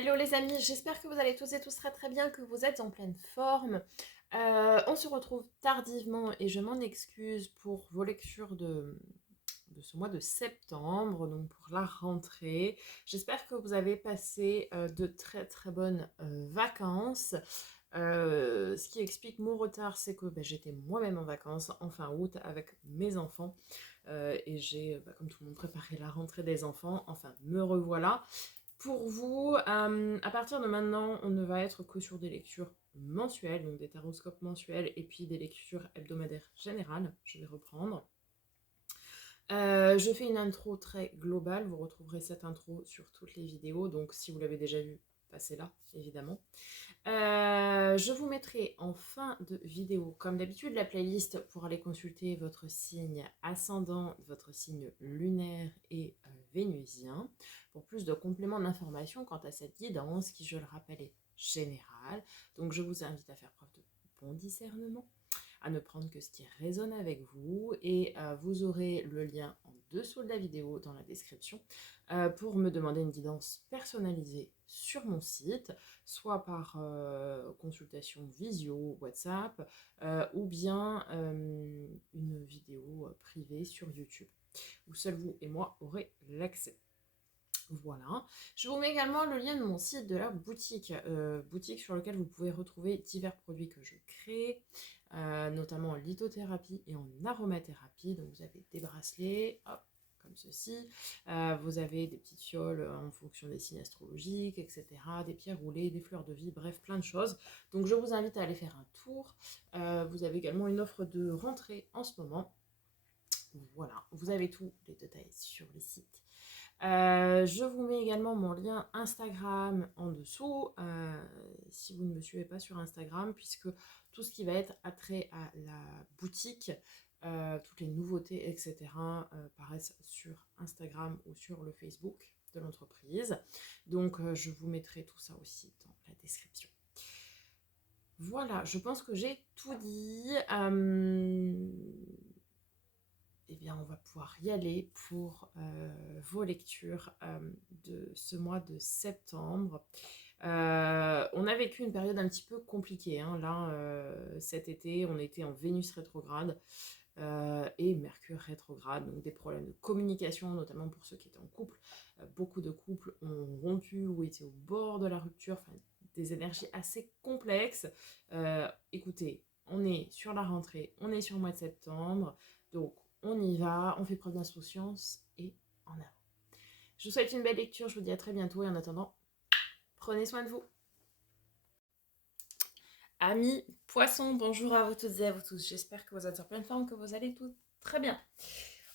Hello les amis, j'espère que vous allez tous et tous très très bien, que vous êtes en pleine forme. On se retrouve tardivement et je m'en excuse pour vos lectures de ce mois de septembre, donc pour la rentrée. J'espère que vous avez passé de très très bonnes vacances. Ce qui explique mon retard, c'est que j'étais moi-même en vacances en fin août avec mes enfants et j'ai, comme tout le monde, préparé la rentrée des enfants. Enfin, me revoilà. Pour vous, à partir de maintenant, on ne va être que sur des lectures mensuelles, donc des taroscopes mensuels et puis des lectures hebdomadaires générales. Je vais reprendre. Je fais une intro très globale. Vous retrouverez cette intro sur toutes les vidéos. Donc, si vous l'avez déjà vue, passez là, évidemment. Je vous mettrai en fin de vidéo, comme d'habitude, la playlist pour aller consulter votre signe ascendant, votre signe lunaire et vénusien, pour plus de compléments d'information quant à cette guidance qui, je le rappelle, est générale. Donc je vous invite à faire preuve de bon discernement, à ne prendre que ce qui résonne avec vous, et vous aurez le lien en dessous de la vidéo dans la description pour me demander une guidance personnalisée sur mon site, soit par consultation visio, WhatsApp, ou bien une vidéo privée sur YouTube, où seul vous et moi aurez l'accès. Voilà. Je vous mets également le lien de mon site de la boutique, boutique sur lequel vous pouvez retrouver divers produits que je crée, notamment en lithothérapie et en aromathérapie. Donc vous avez des bracelets, hop, comme ceci. Vous avez des petites fioles en fonction des signes astrologiques, etc. Des pierres roulées, des fleurs de vie, bref, plein de choses. Donc je vous invite à aller faire un tour. Vous avez également une offre de rentrée en ce moment. Voilà, vous avez tous les détails sur le site. Je vous mets également mon lien Instagram en dessous, si vous ne me suivez pas sur Instagram, puisque tout ce qui va être attrait à la boutique, toutes les nouveautés, etc., paraissent sur Instagram ou sur le Facebook de l'entreprise. Donc je vous mettrai tout ça aussi dans la description. Voilà, je pense que j'ai tout dit. Eh bien, on va pouvoir y aller pour vos lectures de ce mois de septembre. On a vécu une période un petit peu compliquée, hein. Là, cet été, on était en Vénus rétrograde et Mercure rétrograde, donc des problèmes de communication, notamment pour ceux qui étaient en couple. Beaucoup de couples ont rompu ou étaient au bord de la rupture, enfin, des énergies assez complexes. Écoutez, on est sur la rentrée, on est sur le mois de septembre, donc on y va, on fait preuve d'insouciance et en avant. Je vous souhaite une belle lecture, je vous dis à très bientôt et en attendant, prenez soin de vous. Amis poissons, bonjour à vous toutes et à vous tous. J'espère que vous êtes en pleine forme, que vous allez tous très bien.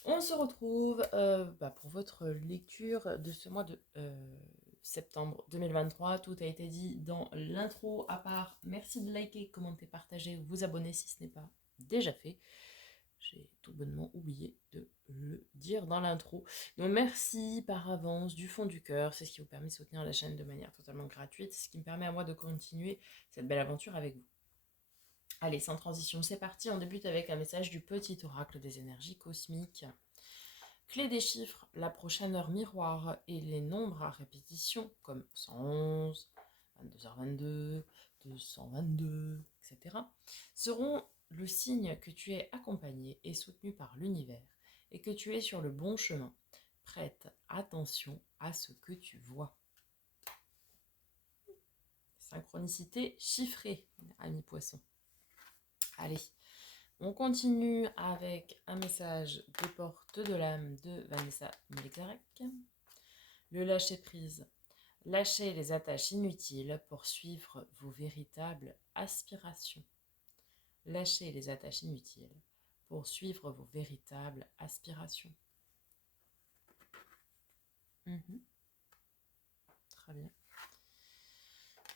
On se retrouve pour votre lecture de ce mois de septembre 2023. Tout a été dit dans l'intro, à part merci de liker, commenter, partager, vous abonner si ce n'est pas déjà fait. J'ai tout bonnement oublié de le dire dans l'intro. Donc merci par avance, du fond du cœur. C'est ce qui vous permet de soutenir la chaîne de manière totalement gratuite. Ce qui me permet à moi de continuer cette belle aventure avec vous. Allez, sans transition, c'est parti. On débute avec un message du petit oracle des énergies cosmiques. Clé des chiffres, la prochaine heure miroir et les nombres à répétition comme 111, 22h22, 222, etc. seront le signe que tu es accompagné et soutenu par l'univers et que tu es sur le bon chemin. Prête attention à ce que tu vois. Synchronicité chiffrée, amis poissons. Allez, on continue avec un message des portes de l'âme de Vanessa Melzarek. Le lâcher-prise. Lâchez les attaches inutiles pour suivre vos véritables aspirations. Lâchez les attaches inutiles pour suivre vos véritables aspirations. Très bien.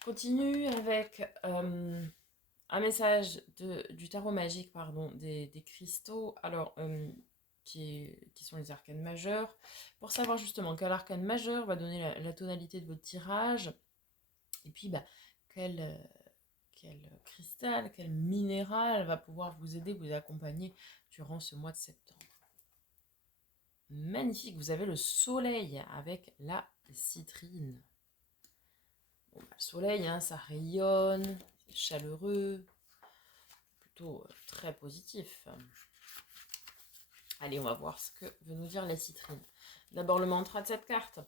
Continue avec un message du tarot magique, des cristaux. Alors, qui sont les arcanes majeurs. Pour savoir justement quel arcane majeur va donner la tonalité de votre tirage. Et puis, quel cristal, quel minéral va pouvoir vous aider, vous accompagner durant ce mois de septembre. Magnifique, vous avez le soleil avec la citrine. soleil, hein, ça rayonne, c'est chaleureux, plutôt très positif. Allez, on va voir ce que veut nous dire la citrine. D'abord, le mantra de cette carte.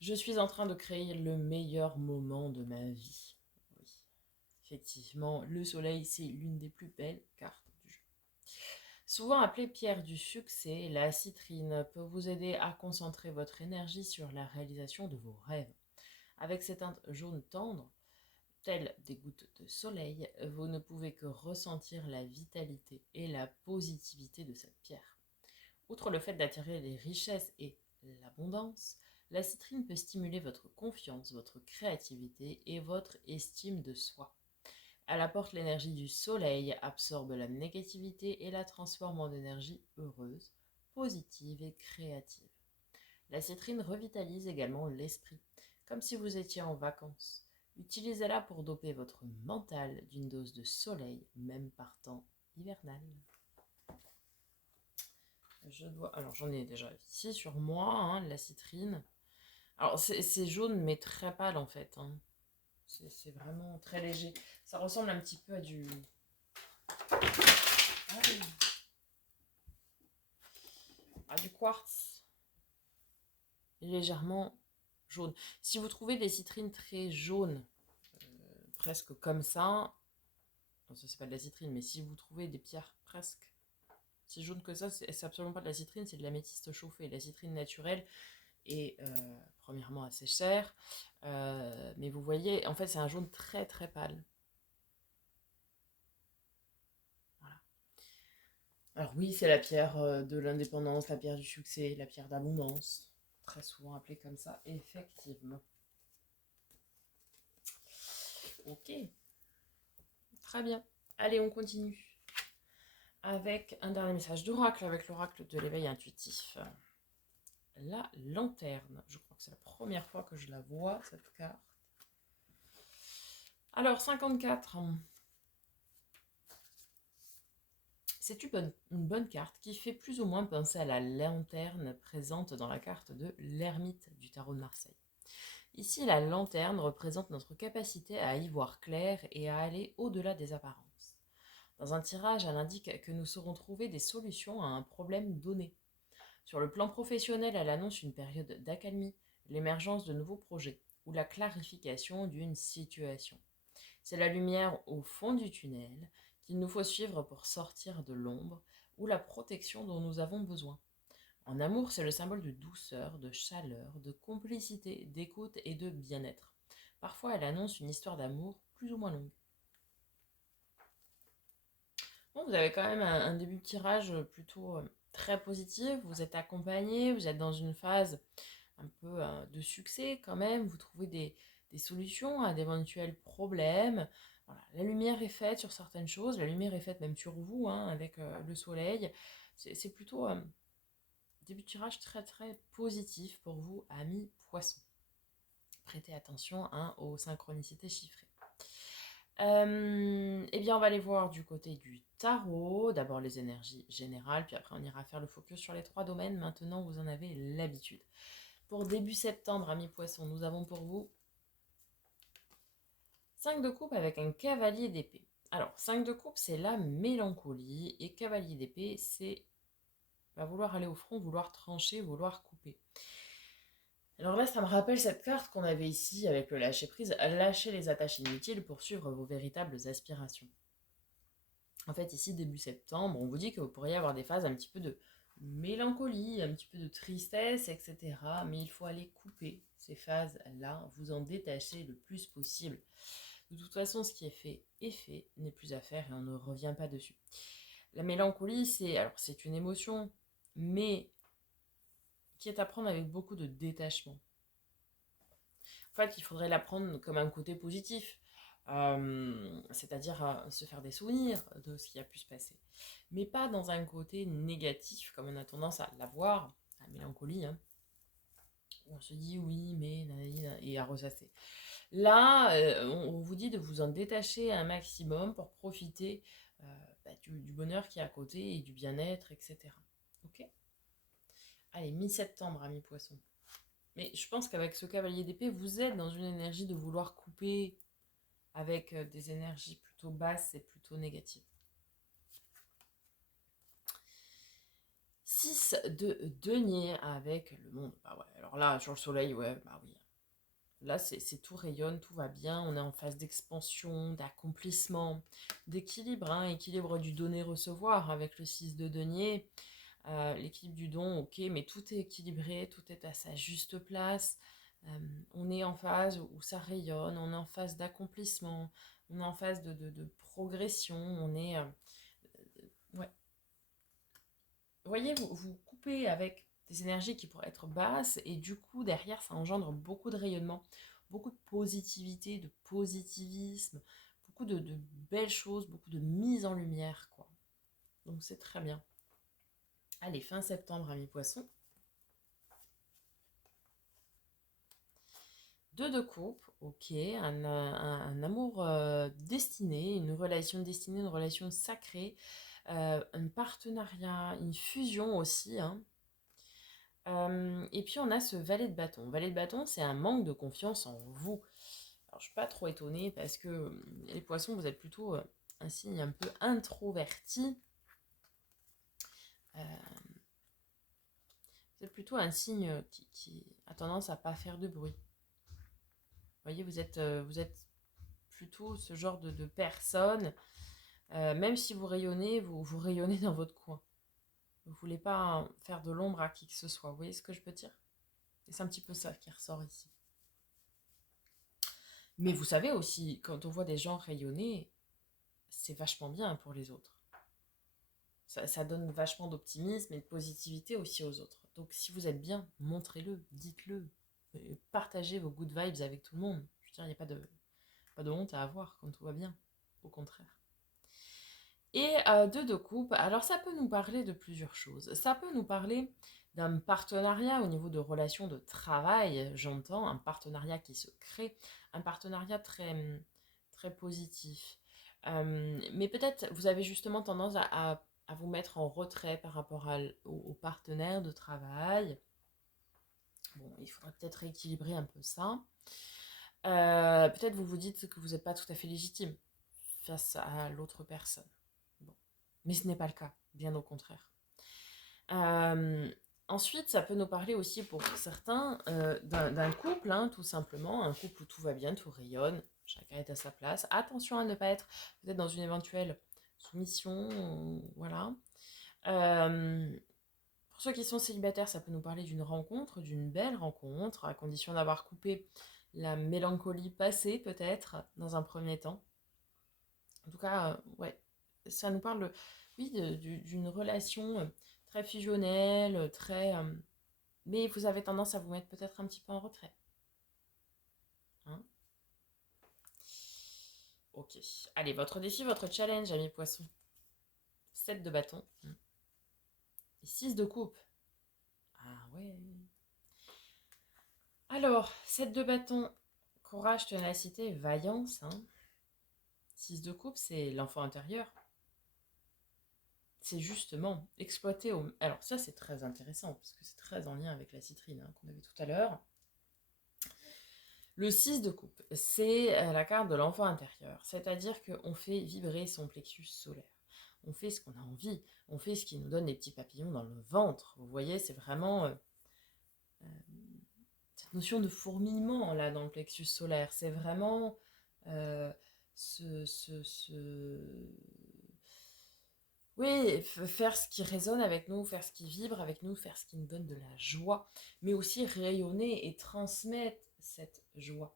Je suis en train de créer le meilleur moment de ma vie. Oui, effectivement, le soleil, c'est l'une des plus belles cartes du jeu. Souvent appelée pierre du succès, la citrine peut vous aider à concentrer votre énergie sur la réalisation de vos rêves. Avec ces teintes jaune tendre, telles des gouttes de soleil, vous ne pouvez que ressentir la vitalité et la positivité de cette pierre. Outre le fait d'attirer les richesses et l'abondance, la citrine peut stimuler votre confiance, votre créativité et votre estime de soi. Elle apporte l'énergie du soleil, absorbe la négativité et la transforme en énergie heureuse, positive et créative. La citrine revitalise également l'esprit, comme si vous étiez en vacances. Utilisez-la pour doper votre mental d'une dose de soleil, même par temps hivernal. Alors j'en ai déjà ici sur moi, hein, la citrine. Alors c'est jaune mais très pâle en fait. Hein. C'est vraiment très léger. Ça ressemble un petit peu à du... Ah oui. À du quartz. Légèrement jaune. Si vous trouvez des citrines très jaunes, presque comme ça, non, ça c'est pas de la citrine, mais si vous trouvez des pierres presque si jaune que ça, c'est absolument pas de la citrine, c'est de l'améthyste chauffée. La citrine naturelle est premièrement assez chère, mais vous voyez, en fait c'est un jaune très très pâle. Voilà. Alors oui, c'est la pierre de l'indépendance, la pierre du succès, la pierre d'abondance, très souvent appelée comme ça, effectivement. Ok, très bien. Allez, on continue avec un dernier message d'oracle, avec l'oracle de l'éveil intuitif. La lanterne, je crois que c'est la première fois que je la vois, cette carte. Alors, 54. C'est une bonne carte qui fait plus ou moins penser à la lanterne présente dans la carte de l'ermite du tarot de Marseille. Ici, la lanterne représente notre capacité à y voir clair et à aller au-delà des apparences. Dans un tirage, elle indique que nous saurons trouver des solutions à un problème donné. Sur le plan professionnel, elle annonce une période d'accalmie, l'émergence de nouveaux projets ou la clarification d'une situation. C'est la lumière au fond du tunnel qu'il nous faut suivre pour sortir de l'ombre ou la protection dont nous avons besoin. En amour, c'est le symbole de douceur, de chaleur, de complicité, d'écoute et de bien-être. Parfois, elle annonce une histoire d'amour plus ou moins longue. Bon, vous avez quand même un début de tirage plutôt très positif. Vous êtes accompagné, vous êtes dans une phase un peu de succès quand même. Vous trouvez des solutions à d'éventuels problèmes. Voilà. La lumière est faite sur certaines choses. La lumière est faite même sur vous, hein, avec le soleil. C'est plutôt début de tirage très très positif pour vous, amis poissons. Prêtez attention hein, aux synchronicités chiffrées. Eh bien, on va aller voir du côté du tarot. D'abord les énergies générales, puis après on ira faire le focus sur les 3 domaines. Maintenant, vous en avez l'habitude. Pour début septembre, amis poissons, nous avons pour vous 5 de coupe avec un cavalier d'épée. Alors, 5 de coupe, c'est la mélancolie, et cavalier d'épée, c'est vouloir aller au front, vouloir trancher, vouloir couper. Alors là, ça me rappelle cette carte qu'on avait ici avec le lâcher-prise, lâcher les attaches inutiles pour suivre vos véritables aspirations. En fait, ici, début septembre, on vous dit que vous pourriez avoir des phases un petit peu de mélancolie, un petit peu de tristesse, etc. Mais il faut aller couper ces phases-là, vous en détacher le plus possible. De toute façon, ce qui est fait, n'est plus à faire et on ne revient pas dessus. La mélancolie, c'est une émotion, mais qui est à prendre avec beaucoup de détachement. En fait, il faudrait la prendre comme un côté positif. C'est-à-dire se faire des souvenirs de ce qui a pu se passer. Mais pas dans un côté négatif, comme on a tendance à l'avoir, la mélancolie, hein, où on se dit oui, mais, et à ressasser. Là, on vous dit de vous en détacher un maximum pour profiter du bonheur qui est à côté et du bien-être, etc. Ok ? Allez, mi-septembre, amis poissons. Mais je pense qu'avec ce cavalier d'épée, vous êtes dans une énergie de vouloir couper avec des énergies plutôt basses et plutôt négatives. 6 de denier avec le monde. Bah ouais, alors là, sur le soleil, ouais, bah oui. Là, c'est tout rayonne, tout va bien. On est en phase d'expansion, d'accomplissement, d'équilibre. Hein, équilibre du donner-recevoir avec le 6 de denier. L'équilibre du don, ok, mais tout est équilibré, tout est à sa juste place. On est en phase où ça rayonne, on est en phase d'accomplissement, on est en phase de progression, on est... ouais. Vous voyez, vous coupez avec des énergies qui pourraient être basses et du coup, derrière, ça engendre beaucoup de rayonnement, beaucoup de positivité, de positivisme, beaucoup de belles choses, beaucoup de mise en lumière, quoi. Donc c'est très bien. Allez, fin septembre, amis poissons. 2 de coupe, ok, un amour destiné, une relation destinée, une relation sacrée, un partenariat, une fusion aussi. Hein. Et puis on a ce valet de bâton. Valet de bâton, c'est un manque de confiance en vous. Alors je suis pas trop étonnée parce que les poissons, vous êtes plutôt un signe un peu introverti. Euh, vous êtes plutôt un signe qui a tendance à pas faire de bruit. Vous voyez, vous êtes plutôt ce genre de personne. Même si vous rayonnez, vous rayonnez dans votre coin. Vous ne voulez pas faire de l'ombre à qui que ce soit. Vous voyez ce que je peux dire? Et c'est un petit peu ça qui ressort ici. Mais vous savez aussi, quand on voit des gens rayonner, c'est vachement bien pour les autres. Ça donne vachement d'optimisme et de positivité aussi aux autres. Donc si vous êtes bien, montrez-le, dites-le. Partagez vos good vibes avec tout le monde. Je veux dire, il n'y a pas de honte à avoir quand tout va bien. Au contraire. Et 2 de coupe, alors ça peut nous parler de plusieurs choses. Ça peut nous parler d'un partenariat au niveau de relations de travail, j'entends, un partenariat qui se crée, un partenariat très, très positif. Mais peut-être vous avez justement tendance à vous mettre en retrait par rapport aux partenaires de travail. Bon, il faudrait peut-être rééquilibrer un peu ça. Peut-être vous vous dites que vous n'êtes pas tout à fait légitime face à l'autre personne. Bon. Mais ce n'est pas le cas, bien au contraire. Ensuite, ça peut nous parler aussi pour certains d'un couple, hein, tout simplement, un couple où tout va bien, tout rayonne, chacun est à sa place. Attention à ne pas être peut-être dans une éventuelle soumission, voilà. Pour ceux qui sont célibataires, ça peut nous parler d'une rencontre, d'une belle rencontre, à condition d'avoir coupé la mélancolie passée peut-être dans un premier temps. En tout cas, ouais, ça nous parle, oui, d'une relation très fusionnelle, très... mais vous avez tendance à vous mettre peut-être un petit peu en retrait. Hein. Ok. Allez, votre défi, votre challenge, amis poissons. 7 de bâton. Et 6 de coupe. Ah ouais. Alors, 7 de bâton. Courage, ténacité, vaillance. Hein. 6 de coupe, c'est l'enfant intérieur. C'est justement exploiter au... Alors ça, c'est très intéressant, parce que c'est très en lien avec la citrine hein, qu'on avait tout à l'heure. Le 6 de coupe, c'est la carte de l'enfant intérieur, c'est-à-dire qu'on fait vibrer son plexus solaire. On fait ce qu'on a envie, on fait ce qui nous donne des petits papillons dans le ventre. Vous voyez, c'est vraiment cette notion de fourmillement là dans le plexus solaire. C'est vraiment ce... Oui, faire ce qui résonne avec nous, faire ce qui vibre avec nous, faire ce qui nous donne de la joie, mais aussi rayonner et transmettre cette joie.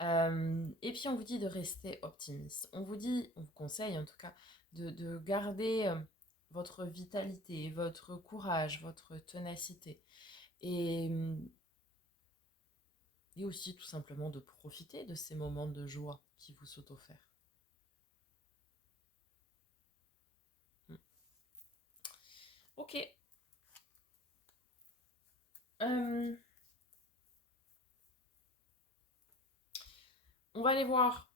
Et puis on vous dit de rester optimiste. On vous conseille en tout cas, de garder votre vitalité, votre courage, votre ténacité. Et, et aussi tout simplement de profiter de ces moments de joie qui vous sont offerts. Ok. On va aller voir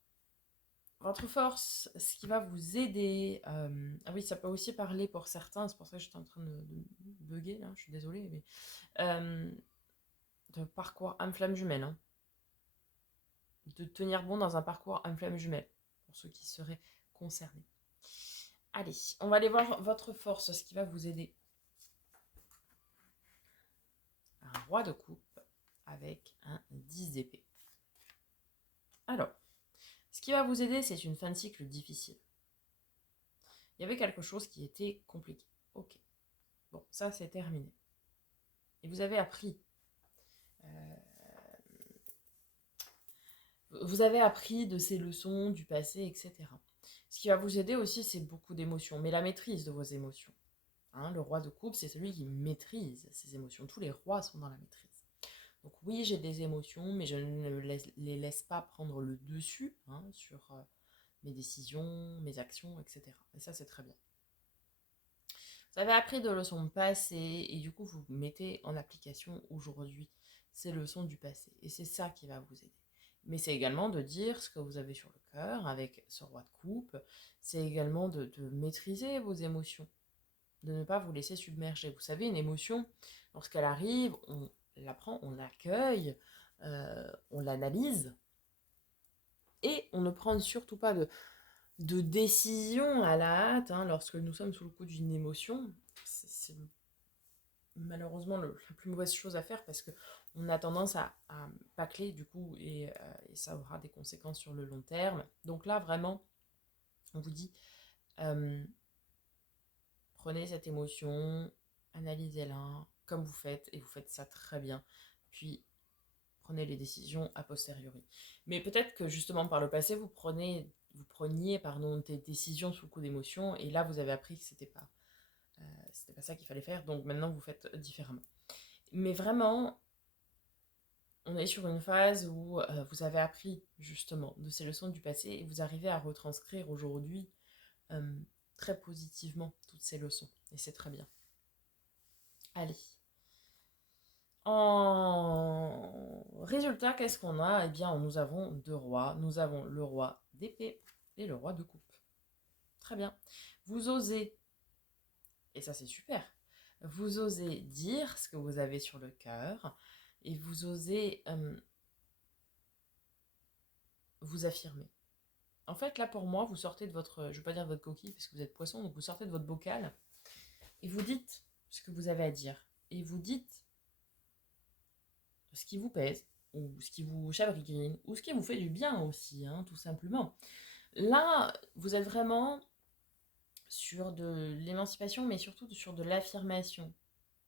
votre force, ce qui va vous aider. Ah oui, ça peut aussi parler pour certains, c'est pour ça que j'étais en train de bugger là, je suis désolée. Mais, de parcours âme flamme jumelle, hein. De tenir bon dans un parcours âme flamme jumelle, pour ceux qui seraient concernés. Allez, on va aller voir votre force, ce qui va vous aider. Un roi de coupe avec un 10 d'épée. Alors, ce qui va vous aider, c'est une fin de cycle difficile. Il y avait quelque chose qui était compliqué. Ok. Bon, ça c'est terminé. Et vous avez appris. Vous avez appris de ces leçons du passé, etc. Ce qui va vous aider aussi, c'est beaucoup d'émotions, mais la maîtrise de vos émotions. Hein, le roi de coupe, c'est celui qui maîtrise ses émotions. Tous les rois sont dans la maîtrise. Donc oui, j'ai des émotions, mais je ne les laisse pas prendre le dessus sur mes décisions, mes actions, etc. Et ça, c'est très bien. Vous avez appris de leçons passées et du coup, vous mettez en application aujourd'hui ces leçons du passé. Et c'est ça qui va vous aider. Mais c'est également de dire ce que vous avez sur le cœur avec ce roi de coupe. C'est également de maîtriser vos émotions, de ne pas vous laisser submerger. Vous savez, une émotion, lorsqu'elle arrive, on la prend, on l'accueille, on l'analyse et on ne prend surtout pas de décision à la hâte lorsque nous sommes sous le coup d'une émotion. C'est malheureusement la plus mauvaise chose à faire parce qu'on a tendance à bâcler du coup et ça aura des conséquences sur le long terme. Donc là, vraiment, on vous dit, prenez cette émotion, analysez-la comme vous faites et vous faites ça très bien. Puis, prenez les décisions a posteriori. Mais peut-être que justement par le passé, vous preniez des décisions sous le coup d'émotion et là, vous avez appris que c'était pas ça qu'il fallait faire, donc maintenant vous faites différemment. Mais vraiment, on est sur une phase où vous avez appris justement de ces leçons du passé et vous arrivez à retranscrire aujourd'hui très positivement toutes ces leçons. Et c'est très bien. Allez. En résultat, qu'est-ce qu'on a? Eh bien, nous avons deux rois. Nous avons le roi d'épée et le roi de coupe. Très bien. Vous osez, et ça c'est super, vous osez dire ce que vous avez sur le cœur et vous osez vous affirmer. En fait, là pour moi, vous sortez de votre, je ne veux pas dire de votre coquille parce que vous êtes poisson, donc vous sortez de votre bocal et vous dites ce que vous avez à dire. Et vous dites ce qui vous pèse, ou ce qui vous chagrine, ou ce qui vous fait du bien aussi, tout simplement. Là, vous êtes vraiment sur de l'émancipation, mais surtout sur de l'affirmation.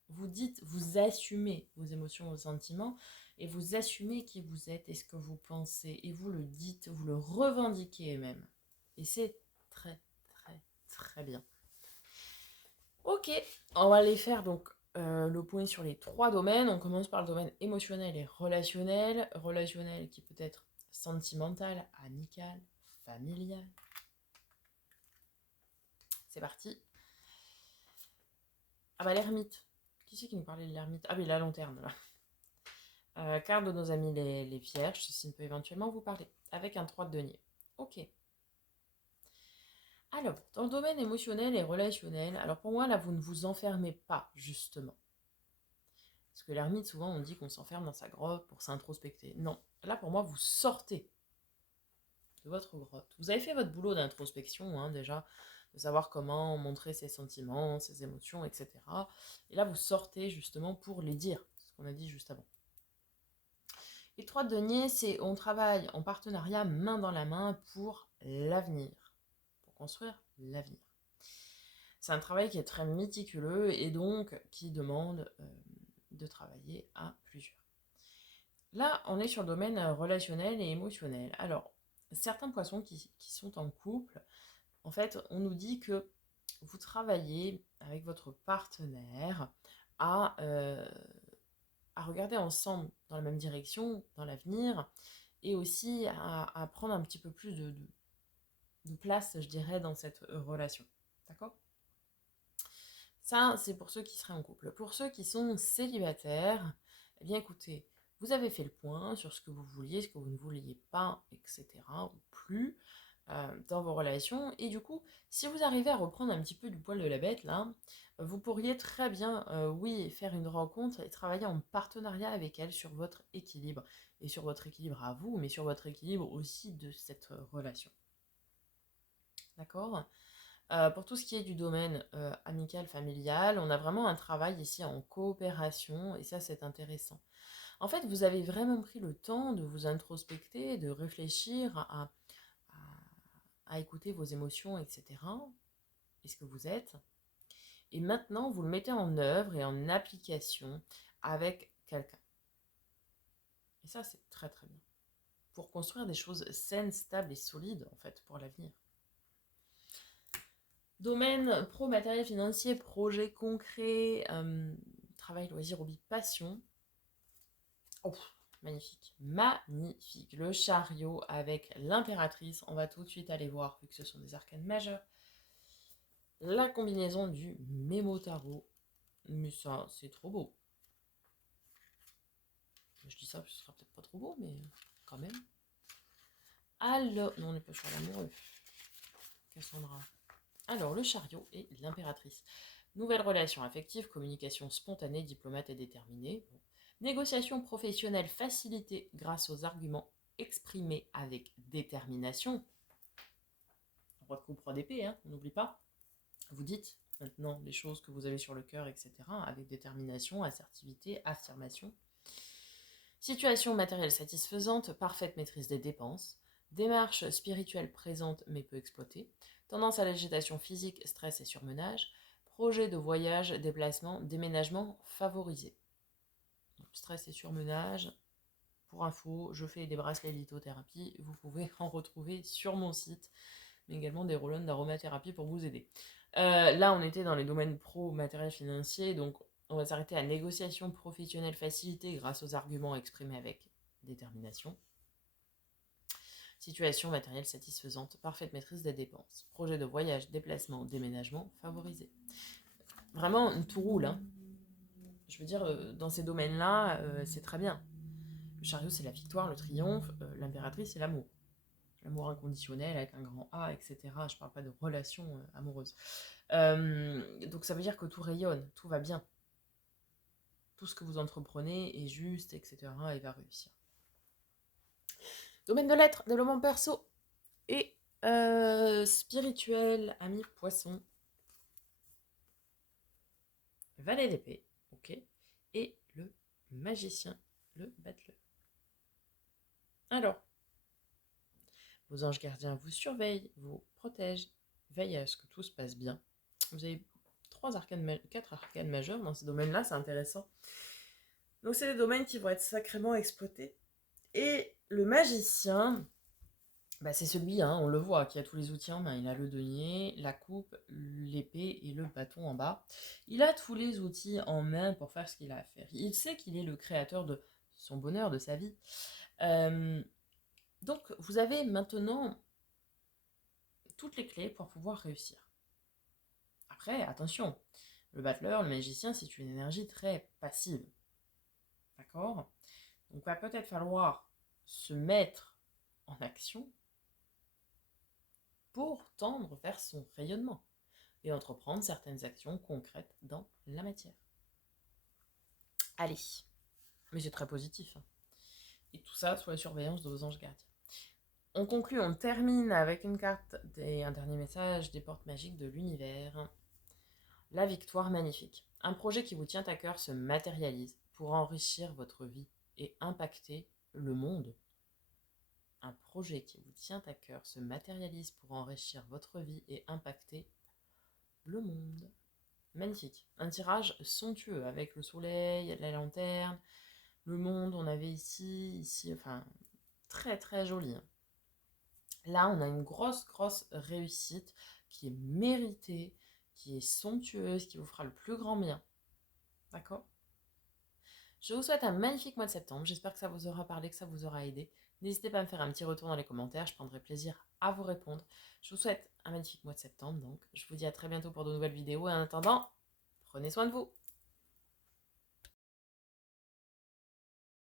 Vous dites, vous assumez vos émotions, vos sentiments, et vous assumez qui vous êtes et ce que vous pensez, et vous le dites, vous le revendiquez même. Et c'est très, très, très bien. Ok, on va aller faire donc le point sur les trois domaines. On commence par le domaine émotionnel et relationnel. Relationnel qui peut être sentimental, amical, familial. C'est parti. Ah bah l'ermite. Qui c'est qui nous parlait de l'ermite? Ah oui, la lanterne là. Carte de nos amis les vierges, ceci ne peut éventuellement vous parler. Avec un 3 de denier. Ok. Alors, dans le domaine émotionnel et relationnel, alors pour moi là, vous ne vous enfermez pas justement. Parce que l'ermite, souvent, on dit qu'on s'enferme dans sa grotte pour s'introspecter. Non, là, pour moi, vous sortez de votre grotte. Vous avez fait votre boulot d'introspection, déjà, de savoir comment montrer ses sentiments, ses émotions, etc. Et là, vous sortez justement pour les dire, ce qu'on a dit juste avant. Et 3 de denier, c'est on travaille en partenariat main dans la main pour l'avenir, pour construire l'avenir. C'est un travail qui est très méticuleux et donc qui demande de travailler à plusieurs. Là, on est sur le domaine relationnel et émotionnel. Alors, certains poissons qui sont en couple, en fait, on nous dit que vous travaillez avec votre partenaire à regarder ensemble dans la même direction, dans l'avenir, et aussi à prendre un petit peu plus de place, je dirais, dans cette relation. D'accord ? Ça, c'est pour ceux qui seraient en couple. Pour ceux qui sont célibataires, eh bien écoutez, vous avez fait le point sur ce que vous vouliez, ce que vous ne vouliez pas, etc. ou plus. dans vos relations. Et du coup, si vous arrivez à reprendre un petit peu du poil de la bête, là, vous pourriez très bien, oui, faire une rencontre et travailler en partenariat avec elle sur votre équilibre. Et sur votre équilibre à vous, mais sur votre équilibre aussi de cette relation. D'accord? Pour tout ce qui est du domaine amical, familial, on a vraiment un travail ici en coopération et ça c'est intéressant. En fait, vous avez vraiment pris le temps de vous introspecter, de réfléchir à écouter vos émotions, etc. Et ce que vous êtes. Et maintenant, vous le mettez en œuvre et en application avec quelqu'un. Et ça, c'est très très bien. Pour construire des choses saines, stables et solides, en fait, pour l'avenir. Domaine pro, matériel financier, projet concret, travail, loisir, hobby, passion. Oh, magnifique, magnifique. Le chariot avec l'impératrice. On va tout de suite aller voir, vu que ce sont des arcanes majeures. La combinaison du Mémo Tarot. Mais ça, c'est trop beau. Je dis ça, ce sera peut-être pas trop beau, mais quand même. Alors, non, on n'est pas sur l'amour. Cassandra. Alors, le chariot et l'impératrice. Nouvelle relation affective, communication spontanée, diplomate et déterminée. Bon. Négociation professionnelle facilitée grâce aux arguments exprimés avec détermination. Roi de coupe, roi d'épée, hein, on n'oublie pas. Vous dites maintenant les choses que vous avez sur le cœur, etc. avec détermination, assertivité, affirmation. Situation matérielle satisfaisante, parfaite maîtrise des dépenses. Démarche spirituelle présente mais peu exploitée. Tendance à l'agitation physique, stress et surmenage. Projet de voyage, déplacement, déménagement favorisé. Donc, stress et surmenage. Pour info, je fais des bracelets lithothérapie. Vous pouvez en retrouver sur mon site, mais également des roll-ons d'aromathérapie pour vous aider. Là, on était dans les domaines pro, matériel financier, donc on va s'arrêter à négociation professionnelle facilitée grâce aux arguments exprimés avec détermination. Situation matérielle satisfaisante, parfaite maîtrise des dépenses. Projet de voyage, déplacement, déménagement favorisé. Vraiment, tout roule. Hein. Je veux dire, dans ces domaines-là, c'est très bien. Le chariot, c'est la victoire, le triomphe. L'impératrice, c'est l'amour. L'amour inconditionnel avec un grand A, etc. Je parle pas de relations amoureuses. Donc ça veut dire que tout rayonne, tout va bien. Tout ce que vous entreprenez est juste, etc. et va réussir. Domaine de l'être, développement perso et spirituel, ami poisson. Valet d'épée, ok. Et le magicien, le battleur. Alors, vos anges gardiens vous surveillent, vous protègent, veillent à ce que tout se passe bien. Vous avez 4 arcanes majeures dans ces domaines-là, c'est intéressant. Donc c'est des domaines qui vont être sacrément exploités. Et le magicien, bah c'est celui, hein, on le voit, qui a tous les outils en main. Il a le denier, la coupe, l'épée et le bâton en bas. Il a tous les outils en main pour faire ce qu'il a à faire. Il sait qu'il est le créateur de son bonheur, de sa vie. Donc vous avez maintenant toutes les clés pour pouvoir réussir. Après, attention, le battleur, le magicien, c'est une énergie très passive. D'accord ? Donc, il va peut-être falloir se mettre en action pour tendre vers son rayonnement et entreprendre certaines actions concrètes dans la matière. Allez, mais c'est très positif. Hein. Et tout ça sous la surveillance de vos anges gardiens. On conclut, on termine avec une carte et un dernier message des portes magiques de l'univers. La victoire magnifique. Un projet qui vous tient à cœur se matérialise pour enrichir votre vie et impacter le monde. Un projet qui vous tient à cœur se matérialise pour enrichir votre vie et impacter le monde. Magnifique. Un tirage somptueux avec le soleil, la lanterne, le monde, on avait ici, enfin, très très joli. Là, on a une grosse réussite qui est méritée, qui est somptueuse, qui vous fera le plus grand bien. D'accord ? Je vous souhaite un magnifique mois de septembre. J'espère que ça vous aura parlé, que ça vous aura aidé. N'hésitez pas à me faire un petit retour dans les commentaires. Je prendrai plaisir à vous répondre. Je vous souhaite un magnifique mois de septembre. Donc, je vous dis à très bientôt pour de nouvelles vidéos. Et en attendant, prenez soin de vous.